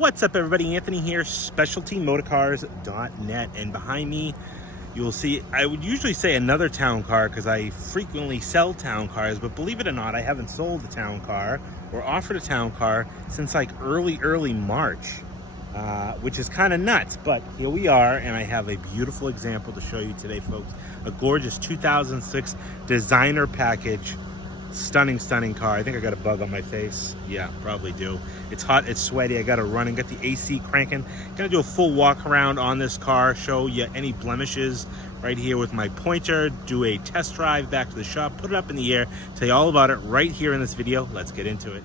What's up, everybody? Anthony here, specialtymotorcars.net, and behind me you will see, I would usually say another town car because I frequently sell town cars, but believe it or not, I haven't sold a town car or offered a town car since like early March, which is kind of nuts, but here we are, and I have a beautiful example to show you today, folks. A gorgeous 2006 designer package. Stunning car. I think I got a bug on my face. Yeah, probably do. It's hot, it's sweaty. I got to run and get the AC cranking. Gonna do a full walk around on this car, show you any blemishes right here with my pointer, do a test drive back to the shop, put it up in the air, tell you all about it right here in this video. Let's get into it.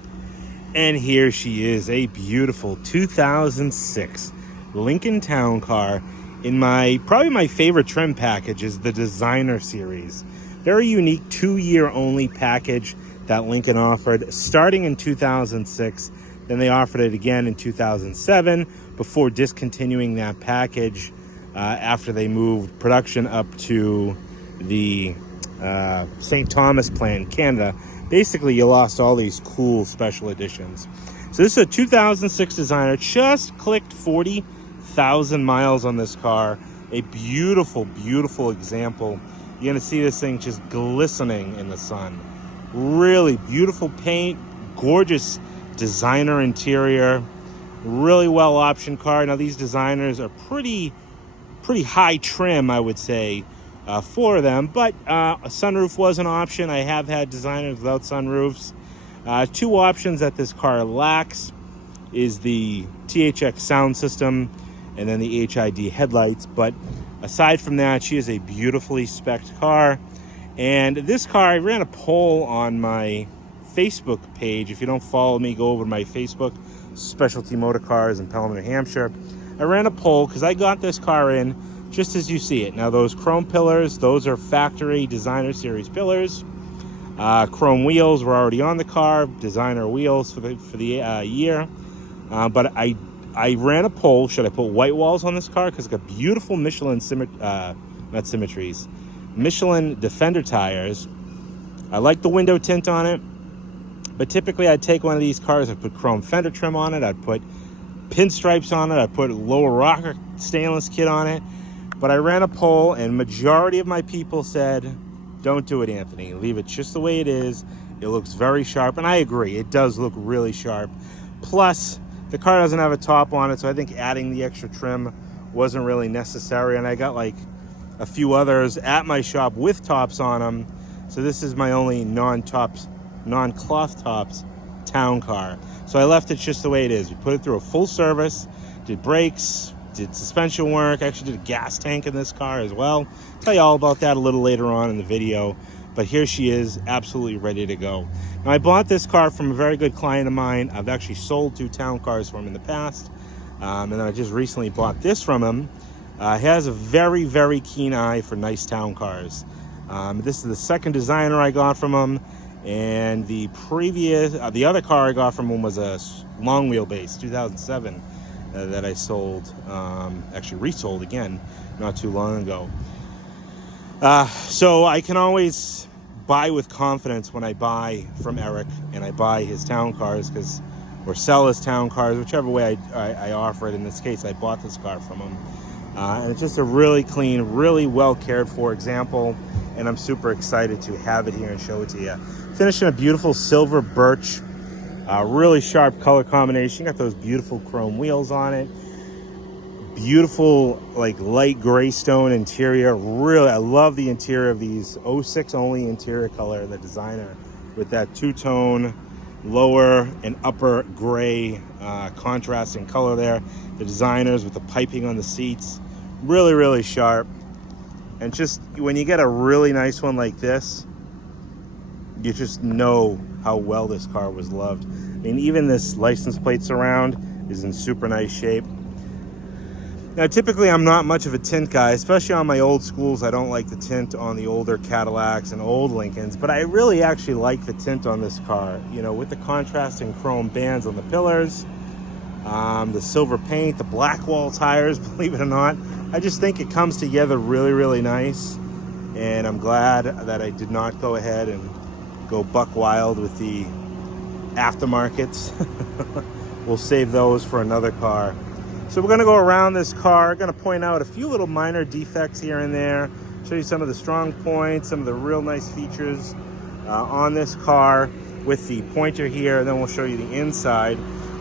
And here she is, a beautiful 2006 Lincoln Town Car in probably my favorite trim package is the Designer Series. Very unique 2-year only package that Lincoln offered starting in 2006. Then they offered it again in 2007 before discontinuing that package after they moved production up to the St. Thomas plant in Canada. Basically, you lost all these cool special editions. So this is a 2006 Designer, just clicked 40,000 miles on this car. A beautiful example. You're going to see this thing just glistening in the sun. Really beautiful paint, gorgeous designer interior, really well optioned car. Now these Designers are pretty high trim, I would say, for them, but a sunroof was an option. I have had Designers without sunroofs. Two options that this car lacks is the THX sound system and then the HID headlights, but aside from that, she is a beautifully spec'd car. And this car, I ran a poll on my Facebook page. If you don't follow me, go over to my Facebook, Specialty Motor Cars in Pelham, New Hampshire. I ran a poll because I got this car in just as you see it. Now those chrome pillars, those are factory Designer Series pillars. Chrome wheels were already on the car, Designer wheels for the year. But I ran a poll, should I put white walls on this car? Because it's got beautiful Michelin, Michelin Defender tires. I like the window tint on it, but typically I'd take one of these cars, I'd put chrome fender trim on it, I'd put pinstripes on it, I'd put lower rocker stainless kit on it. But I ran a poll and majority of my people said, don't do it, Anthony. Leave it just the way it is. It looks very sharp, and I agree, it does look really sharp. Plus, the car doesn't have a top on it, so I think adding the extra trim wasn't really necessary. And I got like a few others at my shop with tops on them. So this is my only non-cloth tops town car. So I left it just the way it is. We put it through a full service, did brakes, did suspension work, actually did a gas tank in this car as well. I'll tell you all about that a little later on in the video. But here she is, absolutely ready to go. Now, I bought this car from a very good client of mine. I've actually sold 2 town cars from him in the past. And then I just recently bought this from him. He has a very keen eye for nice town cars. This is the second Designer I got from him. And the other car I got from him was a long wheelbase, 2007, that I sold, actually resold again, not too long ago. So I can always buy with confidence when I buy from Eric and I buy his town cars, or sell his town cars, whichever way I offer it. In this case, I bought this car from him. And it's just a really clean, really well cared for example, and I'm super excited to have it here and show it to you. Finished in a beautiful silver birch, really sharp color combination. Got those beautiful chrome wheels on it. Beautiful, like light Graystone interior. Really, I love the interior of these 06 only interior color in the Designer with that two-tone lower and upper gray contrasting color there. The Designers with the piping on the seats, really sharp. And just when you get a really nice one like this, you just know how well this car was loved. I mean, even this license plate surround is in super nice shape. Now, typically, I'm not much of a tint guy, especially on my old schools. I don't like the tint on the older Cadillacs and old Lincolns, but I really actually like the tint on this car. You know, with the contrasting chrome bands on the pillars, the silver paint, the black wall tires, believe it or not. I just think it comes together really nice, and I'm glad that I did not go ahead and go buck wild with the aftermarkets. we'll save those for another car. So we're gonna go around this car, gonna point out a few little minor defects here and there, show you some of the strong points, some of the real nice features on this car with the pointer here, and then we'll show you the inside.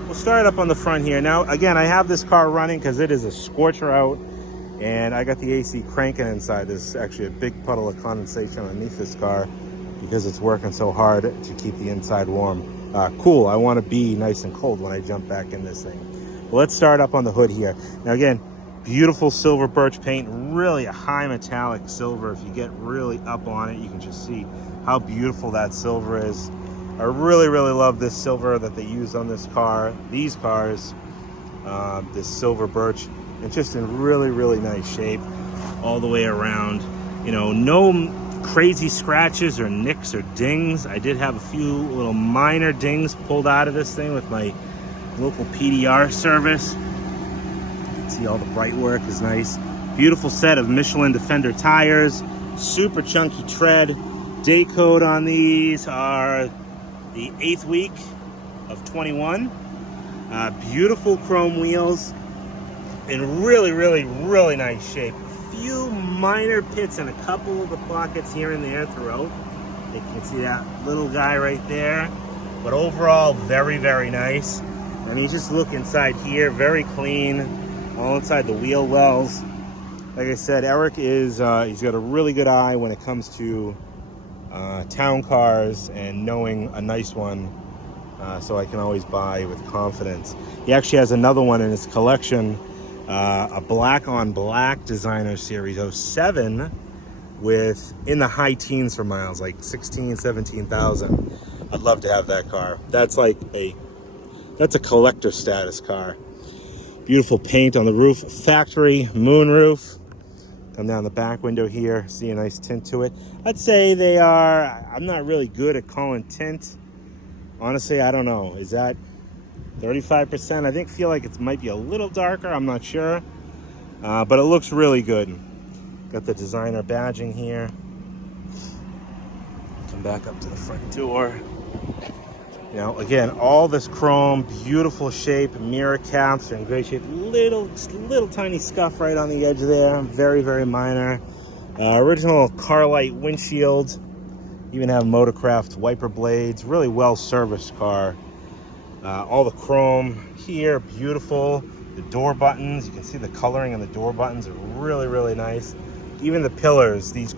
We'll start up on the front here. Now, again, I have this car running because it is a scorcher out, and I got the AC cranking inside. There's actually a big puddle of condensation underneath this car because it's working so hard to keep the inside warm. Cool, I want to be nice and cold when I jump back in this thing. Well, let's start up on the hood here. Now again, beautiful silver birch paint, really a high metallic silver. If you get really up on it, you can just see how beautiful that silver is. I really, really love this silver that they used on this car, these cars, this silver birch. It's just in really, really nice shape all the way around. You know, no crazy scratches or nicks or dings. I did have a few little minor dings pulled out of this thing with my local PDR service. You can see all the bright work is nice. Beautiful set of Michelin Defender tires, super chunky tread. Day code on these are the 8th week of 21. Beautiful chrome wheels in really, really, really nice shape. Few minor pits and a couple of the pockets here and there throughout. You can see that little guy right there. But overall, very, very nice. I mean, just look inside here, very clean, all inside the wheel wells. Like I said, Eric is, he's got a really good eye when it comes to town cars and knowing a nice one, so I can always buy with confidence. He actually has another one in his collection, a black on black designer series 07 with in the high teens for miles, like 16, 17,000. I'd love to have that car. That's like that's a collector status car. Beautiful paint on the roof, factory moon roof. Come down the back window here, see a nice tint to it. I'd say they are, I'm not really good at calling tint. Honestly, I don't know. Is that 35%? I feel like it might be a little darker, I'm not sure. But it looks really good. Got the designer badging here. Come back up to the front door. You know, again, all this chrome, beautiful shape, mirror caps are in great shape. Little tiny scuff right on the edge there, very, very minor. Original Carlite windshield, even have Motorcraft wiper blades, really well serviced car. All the chrome here, beautiful. The door buttons, you can see the coloring on the door buttons are really, really nice. Even the pillars, these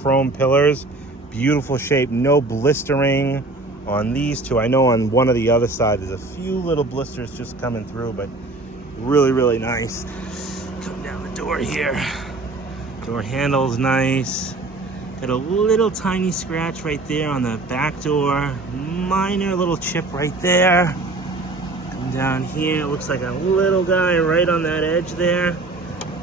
chrome pillars, beautiful shape, no blistering on these two. I know on one of the other side there's a few little blisters just coming through, but really, really nice. Come down the door here. Door handle's nice. Got a little tiny scratch right there on the back door. Minor little chip right there. Come down here, looks like a little guy right on that edge there.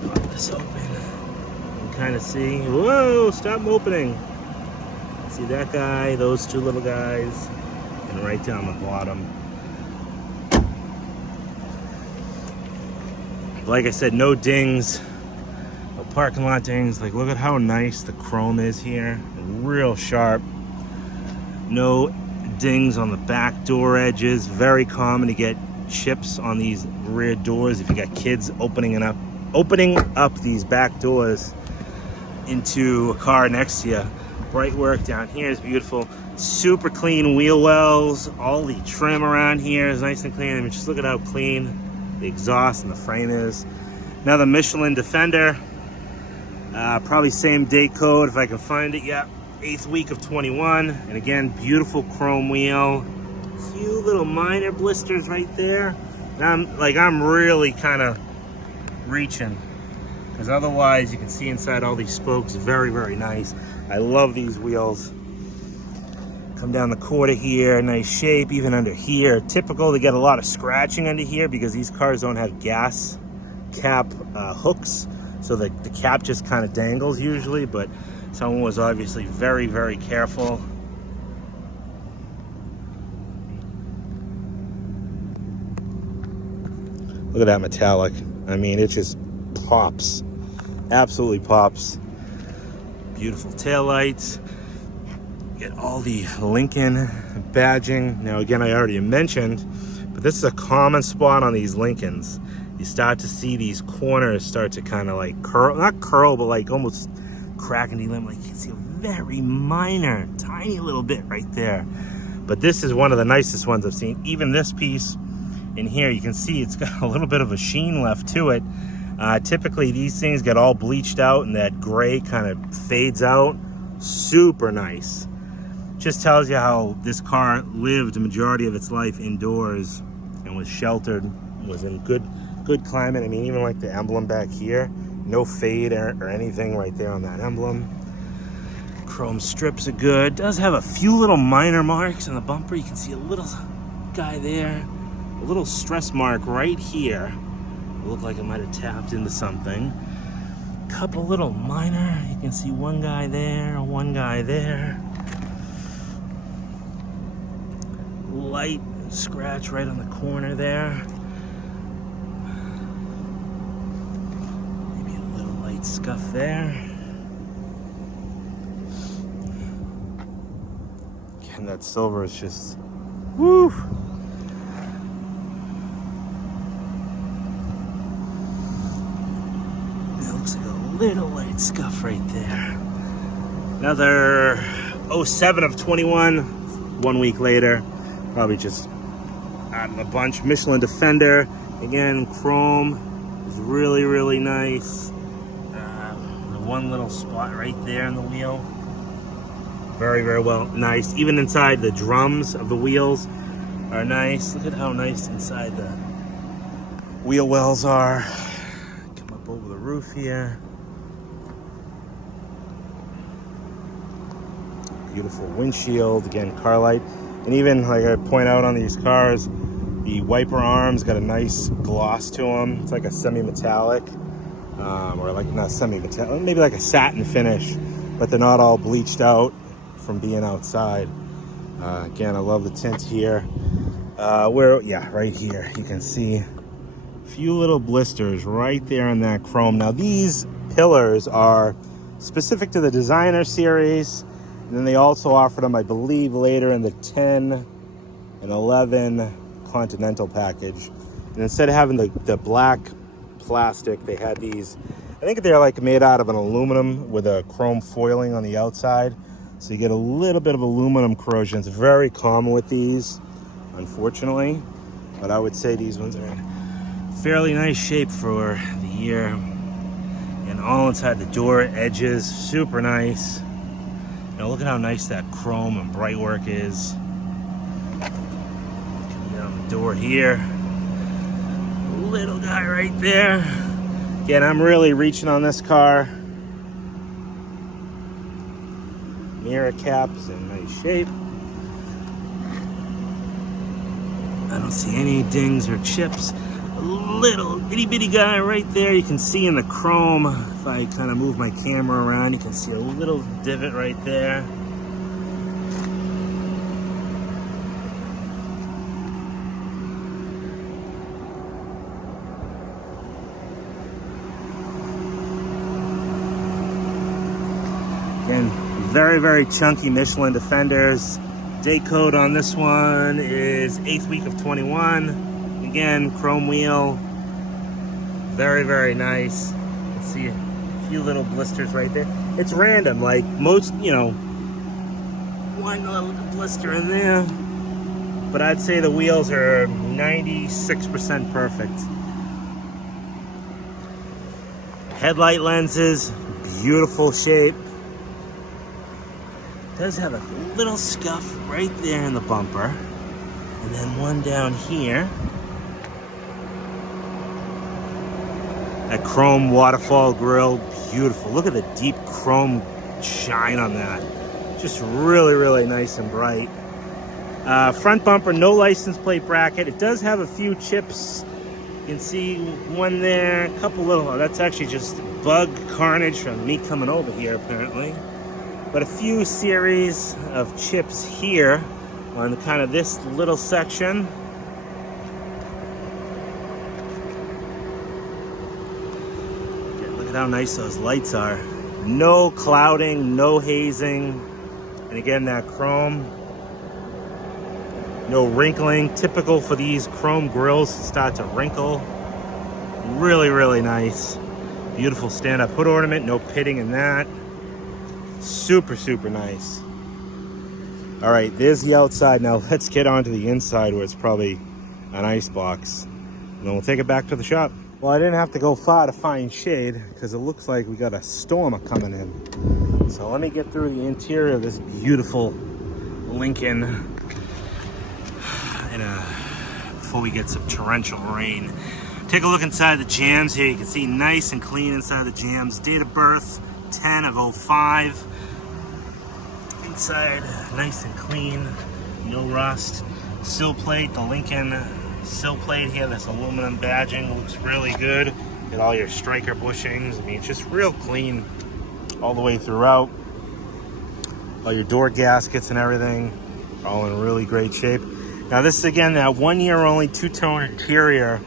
Pop this open. You can kind of see. Whoa, stop opening. See that guy, those two little guys, and right down the bottom. Like I said, no dings, no parking lot dings. Like, look at how nice the chrome is here. Real sharp. No dings on the back door edges. Very common to get chips on these rear doors if you got kids opening up these back doors into a car next to you. Bright work down here is beautiful. Super clean wheel wells. All the trim around here is nice and clean. I mean, just look at how clean the exhaust and the frame is. Now the Michelin Defender, probably same date code if I can find it. Yeah, 8th week of 21. And again, beautiful chrome wheel. Few little minor blisters right there. Now I'm really kind of reaching, because otherwise you can see inside all these spokes. Very, very nice. I love these wheels. Come down the quarter here, nice shape, even under here. Typical to get a lot of scratching under here because these cars don't have gas cap hooks, so the cap just kind of dangles usually, but someone was obviously very, very careful. Look at that metallic. I mean, it just pops. Absolutely pops. Beautiful taillights. Get all the Lincoln badging. Now again, I already mentioned, But this is a common spot on these Lincolns. You start to see these corners start to kind of like curl, not curl, but like almost crack and delimb. Like you can see a very minor, tiny little bit right there. But this is one of the nicest ones I've seen. Even this piece in here, you can see it's got a little bit of a sheen left to it. Typically these things get all bleached out and that gray kind of fades out. Super nice. Just tells you how this car lived the majority of its life indoors and was sheltered, was in good climate. I mean, even like the emblem back here, no fade or anything right there on that emblem. Chrome strips are good. Does have a few little minor marks on the bumper. You can see a little guy there, a little stress mark right here. It looked like it might have tapped into something. Couple little minor, you can see one guy there, one guy there. Light scratch right on the corner there. Maybe a little light scuff there. Again, that silver is just, woo! It looks like a little light scuff right there. Another 07 of 21, 1 week later. Probably just out of a bunch. Michelin Defender, again, chrome is really, really nice. The one little spot right there in the wheel, very, very well, nice. Even inside the drums of the wheels are nice. Look at how nice inside the wheel wells are. Come up over the roof here. Beautiful windshield, again, car light. And even, like I point out on these cars, the wiper arms got a nice gloss to them. It's like a semi-metallic, or like not semi-metallic, maybe like a satin finish, but they're not all bleached out from being outside. Again, I love the tint here. Right here, you can see a few little blisters right there in that chrome. Now these pillars are specific to the designer series. And then they also offered them, I believe, later in the 10 and 11 Continental package. And instead of having the black plastic, they had these, I think they're like made out of an aluminum with a chrome foiling on the outside. So you get a little bit of aluminum corrosion. It's very common with these, unfortunately. But I would say these ones are in fairly nice shape for the year. And all inside the door edges, super nice. Now look at how nice that chrome and bright work is. Coming down the door here. Little guy right there. Again, I'm really reaching on this car. Mirror cap is in nice shape. I don't see any dings or chips. A little itty bitty guy right there. You can see in the chrome. If I kind of move my camera around, you can see a little divot right there. Again, very, very chunky Michelin Defenders. Day code on this one is 8th week of 21. Again, chrome wheel. Very, very nice. You can see a few little blisters right there. It's random, like most, one little blister in there. But I'd say the wheels are 96% perfect. Headlight lenses, beautiful shape. Does have a little scuff right there in the bumper. And then one down here. That chrome waterfall grille, beautiful. Look at the deep chrome shine on that. Just really, really nice and bright. Front bumper, no license plate bracket. It does have a few chips. You can see one there, a couple little, that's actually just bug carnage from me coming over here apparently. But a few series of chips here on kind of this little section. Look at how nice those lights are. No clouding, no hazing. And again, that chrome. No wrinkling, typical for these chrome grills to start to wrinkle. Really, really nice. Beautiful stand-up hood ornament, no pitting in that. Super, super nice. All right, there's the outside. Now let's get onto the inside where it's probably an ice box. And then we'll take it back to the shop. Well, I didn't have to go far to find shade because it looks like we got a storm coming in. So let me get through the interior of this beautiful Lincoln before we get some torrential rain. Take a look inside the jams here. You can see nice and clean inside the jams. Date of birth, 10 of 05. Inside, nice and clean, no rust. Sill plate, the Lincoln sill plate here, this aluminum badging looks really good. Get all your striker bushings. I mean, it's just real clean all the way throughout. All your door gaskets and everything, all in really great shape. Now this is again that 1 year only two-tone interior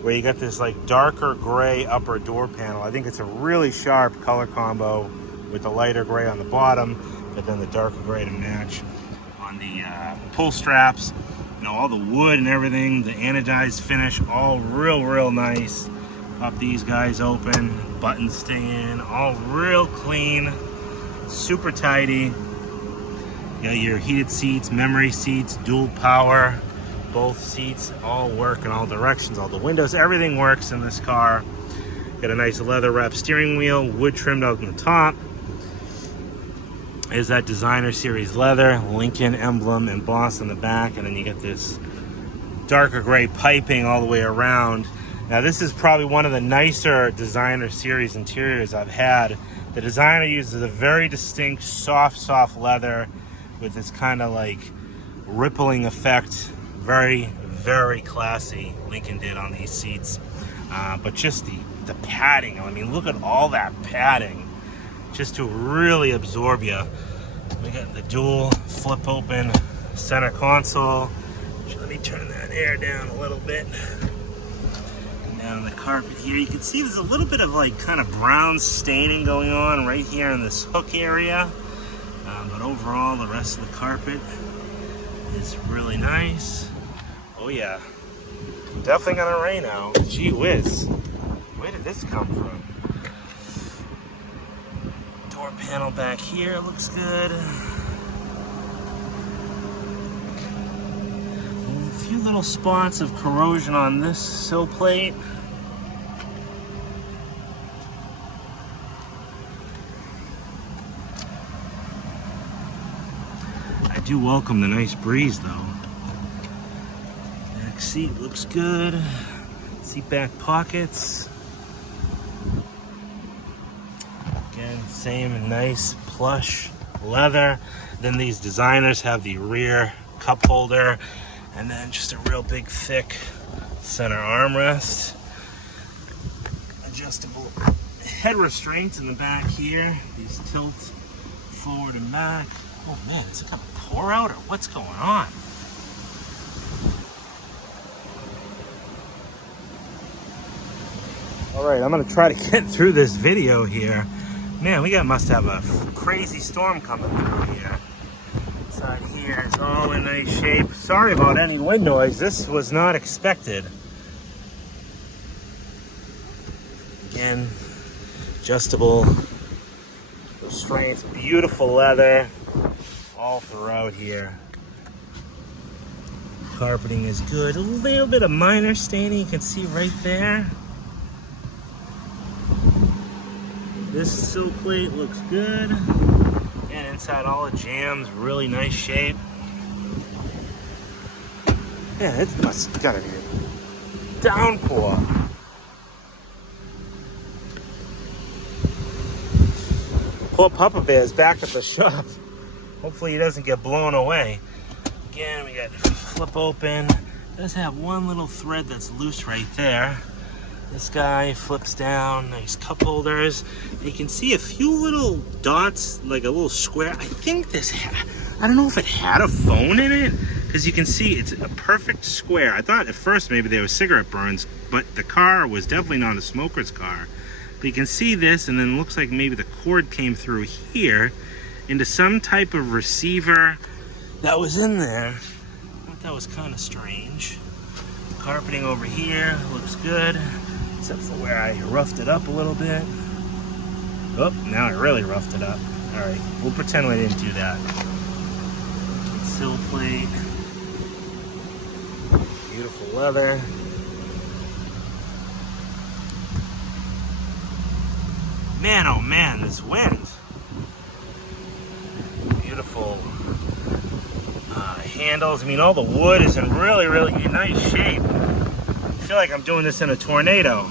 where you got this like darker gray upper door panel. I think it's a really sharp color combo with the lighter gray on the bottom, but then the darker gray to match on the pull straps. You know, all the wood and everything, the anodized finish, all real nice. Pop these guys open, buttons stay in, all real clean, super tidy. You got your heated seats, memory seats, dual power, both seats all work in all directions, all the windows, everything works in this car. Got a nice leather wrap steering wheel, wood trimmed out on the top. Is that designer series leather, Lincoln emblem embossed on the back, and then you get this darker gray piping all the way around. Now this is probably one of the nicer designer series interiors I've had. The designer uses a very distinct soft leather with this kind of like rippling effect. Very classy Lincoln did on these seats. But just the padding, I mean, look at all that padding. Just to really absorb you. We got the dual flip open center console. Let me turn that air down a little bit. And down the carpet here, you can see there's a little bit of like kind of brown staining going on right here in this hook area. But overall, the rest of the carpet is really nice. Oh yeah, definitely gonna rain out. Gee whiz, where did this come from? Door panel back here looks good. A few little spots of corrosion on this sill plate. I do welcome the nice breeze though. Back seat looks good. Seat back pockets. Again, same nice plush leather. Then these designers have the rear cup holder and then just a real big thick center armrest. Adjustable head restraints in the back here. These tilt forward and back. Oh man, is it gonna pour out or what's going on? All right, I'm gonna try to get through this video here. Man, we must have a crazy storm coming through here. Inside here is all in nice shape. Sorry about any wind noise. This was not expected. Again, adjustable restraints, beautiful leather all throughout here. Carpeting is good. A little bit of minor staining you can see right there. This sill plate looks good. And inside all the jams, really nice shape. Yeah, it must have gotta be a downpour. Poor Papa Bear's back at the shop. Hopefully he doesn't get blown away. Again, we got flip open. It does have one little thread that's loose right there. This guy flips down, nice cup holders. You can see a few little dots, like a little square. I think this, I don't know if it had a phone in it, because you can see it's a perfect square. I thought at first maybe they were cigarette burns, but the car was definitely not a smoker's car. But you can see this, and then it looks like maybe the cord came through here into some type of receiver that was in there. What That was kind of strange. Carpeting over here looks good, except for where I roughed it up a little bit. Oh, now I really roughed it up. All right, we'll pretend we didn't do that. Sill plate. Beautiful leather. Man, oh man, this wind. Beautiful handles. I mean, all the wood is in really, really nice shape. I feel like I'm doing this in a tornado.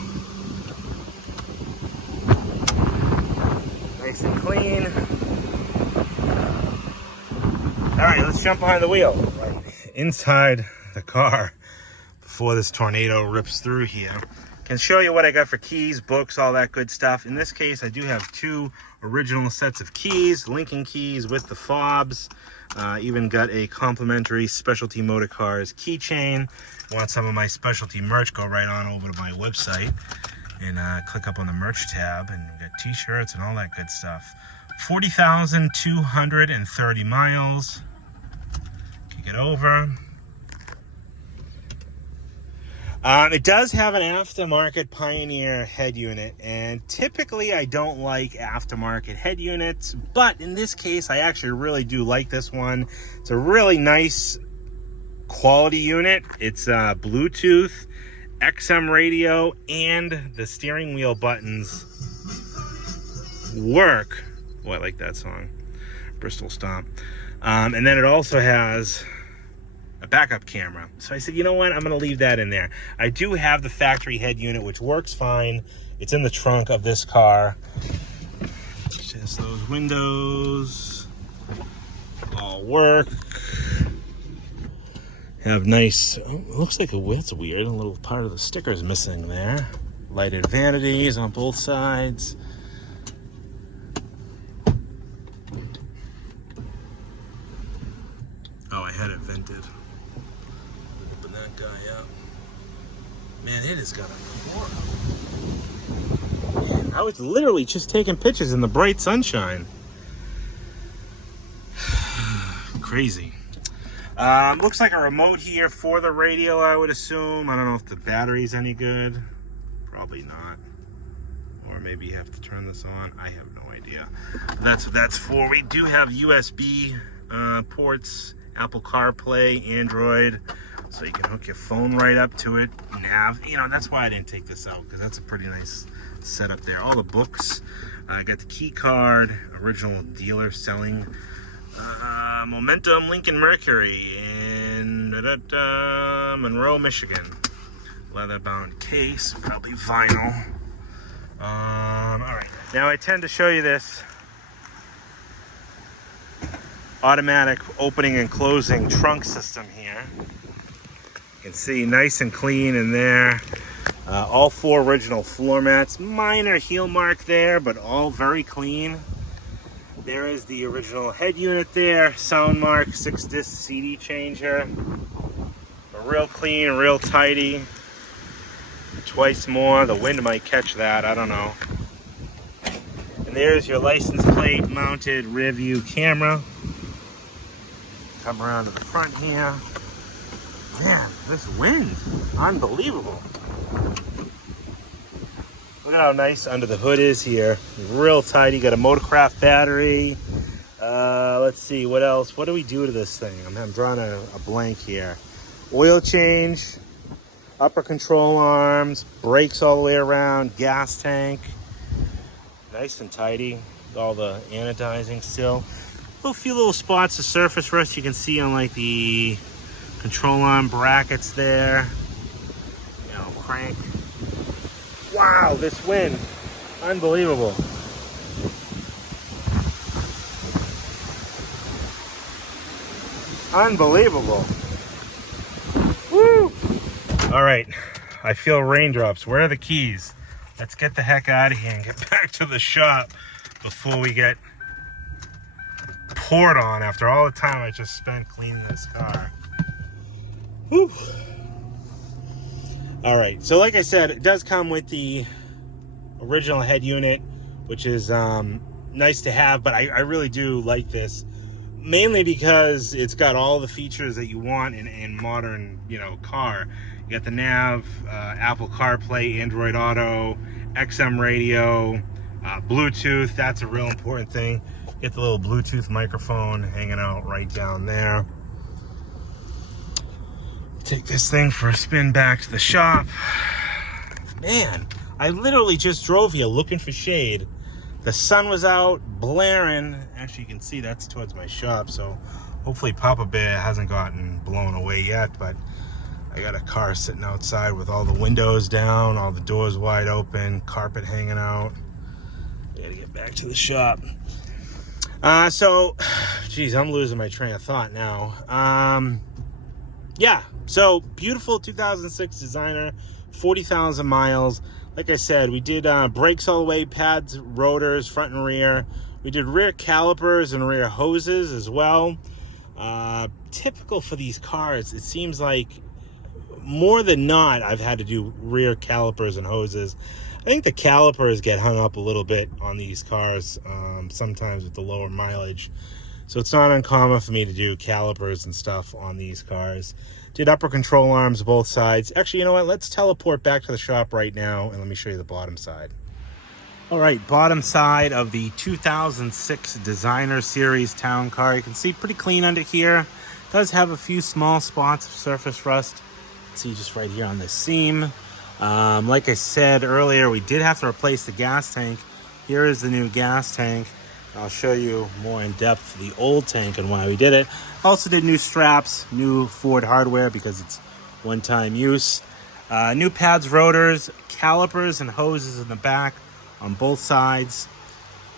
Nice and clean. All right, let's jump behind the wheel. Right inside the car before this tornado rips through here. Can show you what I got for keys, books, all that good stuff. In this case, I do have 2 original sets of keys, Lincoln keys with the fobs. Even got a complimentary Specialty Motor Cars keychain. Want some of my specialty merch, go right on over to my website and click up on the merch tab, and we got t-shirts and all that good stuff. 40,230 miles. Kick it over. It does have an aftermarket Pioneer head unit, and typically I don't like aftermarket head units, but in this case I actually really do like this one. It's a really nice quality unit. It's Bluetooth, XM radio, and the steering wheel buttons work. Oh, I like that song, Bristol Stomp. And then it also has a backup camera. So I said, you know what, I'm gonna leave that in there. I do have the factory head unit, which works fine. It's in the trunk of this car. Just those windows all work. Have nice, oh, it looks like it's weird, a little part of the sticker is missing there. Lighted vanities on both sides. Oh, I had it vented. Open that guy up. Man, it has got a core. Man, I was literally just taking pictures in the bright sunshine. Crazy. Looks like a remote here for the radio, I would assume. I don't know if the battery's any good. Probably not. Or maybe you have to turn this on. I have no idea. That's what that's for. We do have USB ports. Apple CarPlay, Android, so you can hook your phone right up to it. Nav, you know, that's why I didn't take this out, because that's a pretty nice setup there. All the books, I got the key card, original dealer selling, Momentum Lincoln Mercury in Monroe, Michigan. Leather bound case, probably vinyl. All right, now I tend to show you this automatic opening and closing trunk system here. You can see nice and clean in there. All 4 original floor mats. Minor heel mark there, but all very clean. There is the original head unit there. Sound mark, 6-disc CD changer. Real clean, real tidy. Twice more. The wind might catch that, I don't know. And there's your license plate mounted rear view camera. Come around to the front here. Man, this wind, unbelievable. Look at how nice under the hood is here. Real tidy, got a Motorcraft battery. Let's see, what else? What do we do to this thing? I'm drawing a blank here. Oil change, upper control arms, brakes all the way around, gas tank. Nice and tidy. All the anodizing still. A few little spots of surface rust you can see on like the control arm brackets there. You know, crank. Wow, this wind. Unbelievable. Unbelievable. Woo! All right, I feel raindrops. Where are the keys? Let's get the heck out of here and get back to the shop before we get poured on after all the time I just spent cleaning this car. Whew. All right, so like I said, it does come with the original head unit, which is nice to have, but I really do like this mainly because it's got all the features that you want in modern, you know, car. You got the nav, Apple CarPlay, Android Auto, XM radio, Bluetooth. That's a real important thing. Get the little Bluetooth microphone hanging out right down there. Take this thing for a spin back to the shop. Man, I literally just drove here looking for shade. The sun was out, blaring. Actually, you can see that's towards my shop, so hopefully Papa Bear hasn't gotten blown away yet, but I got a car sitting outside with all the windows down, all the doors wide open, carpet hanging out. I gotta get back to the shop. Geez, I'm losing my train of thought now. Yeah, so beautiful 2006 designer, 40,000 miles. Like I said, we did brakes all the way, pads, rotors, front and rear. We did rear calipers and rear hoses as well. Typical for these cars, it seems like more than not, I've had to do rear calipers and hoses. I think the calipers get hung up a little bit on these cars, sometimes with the lower mileage. So it's not uncommon for me to do calipers and stuff on these cars. Did upper control arms both sides. Actually, you know what? Let's teleport back to the shop right now and let me show you the bottom side. All right, bottom side of the 2006 Designer Series Town Car. You can see pretty clean under here. Does have a few small spots of surface rust. See just right here on this seam. Like I said earlier, we did have to replace the gas tank. Here is the new gas tank. I'll show you more in depth the old tank and why we did it. Also did new straps, new Ford hardware because it's one-time use. New pads, rotors, calipers, and hoses in the back on both sides.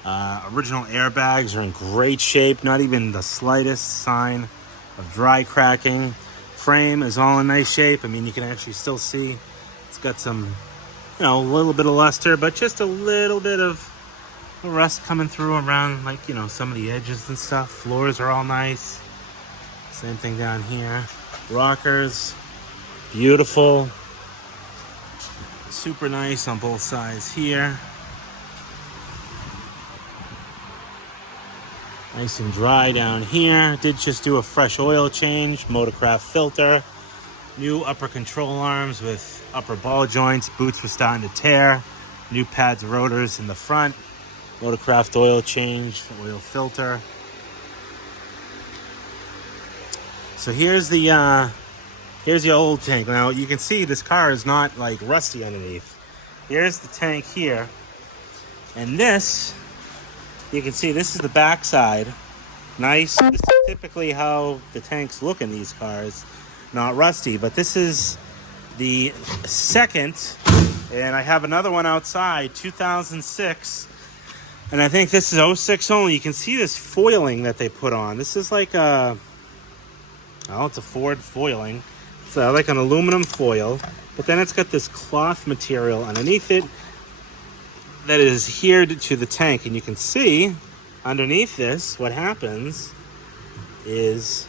Original airbags are in great shape, not even the slightest sign of dry cracking. Frame is all in nice shape. I mean, you can actually still see it's got some, you know, a little bit of luster, but just a little bit of rust coming through around, like, you know, some of the edges and stuff. Floors are all nice. Same thing down here. Rockers, beautiful. Super nice on both sides here. Nice and dry down here. Did just do a fresh oil change, Motorcraft filter. New upper control arms with upper ball joints. Boots were starting to tear. New pads, rotors in the front. Motorcraft oil change, oil filter. So here's the old tank. Now you can see this car is not like rusty underneath. Here's the tank here, and this, you can see this is the back side. Nice. This is typically how the tanks look in these cars, not rusty. But this is the second, and I have another one outside, 2006. And I think this is 06 only. You can see this foiling that they put on. This is like a, well, it's a Ford foiling. It's like an aluminum foil, but then it's got this cloth material underneath it that is adhered to the tank. And you can see underneath this, what happens is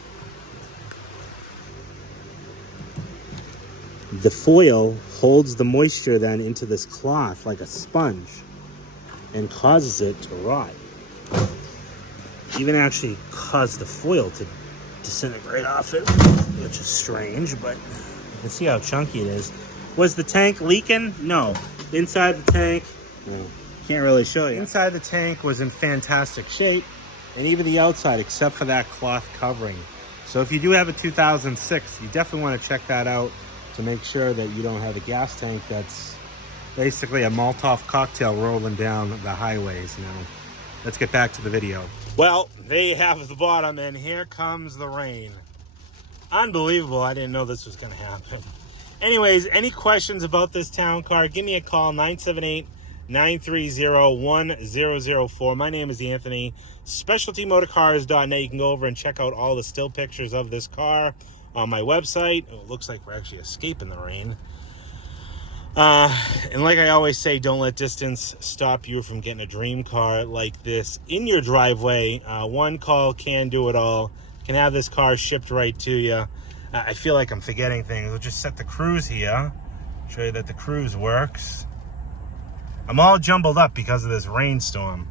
the foil holds the moisture then into this cloth like a sponge and causes it to rot. Even actually caused the foil to disintegrate off it, which is strange, but you can see how chunky it is. Was the tank leaking? No. Inside the tank, well, can't really show you. Inside the tank was in fantastic shape, and even the outside, except for that cloth covering. So if you do have a 2006, you definitely want to check that out to make sure that you don't have a gas tank that's basically a Molotov cocktail rolling down the highways. Now, let's get back to the video. Well, there you have the bottom, and here comes the rain. Unbelievable. I didn't know this was going to happen. Anyways, any questions about this town car, give me a call, 978-930-1004. My name is Anthony. SpecialtyMotorcars.net. You can go over and check out all the still pictures of this car on my website. Oh, it looks like we're actually escaping the rain. And like I always say, don't let distance stop you from getting a dream car like this in your driveway. One call can do it all. Can have this car shipped right to you. I feel like I'm forgetting things. We'll just set the cruise here. Show you that the cruise works. I'm all jumbled up because of this rainstorm.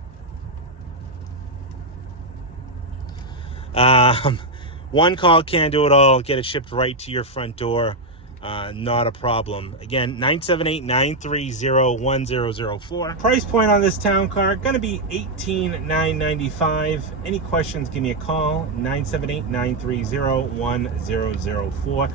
One call can do it all. Get it shipped right to your front door. Not a problem. Again, 978-930-1004. Price point on this town car going to be $18,995. Any questions, give me a call. 978-930-1004.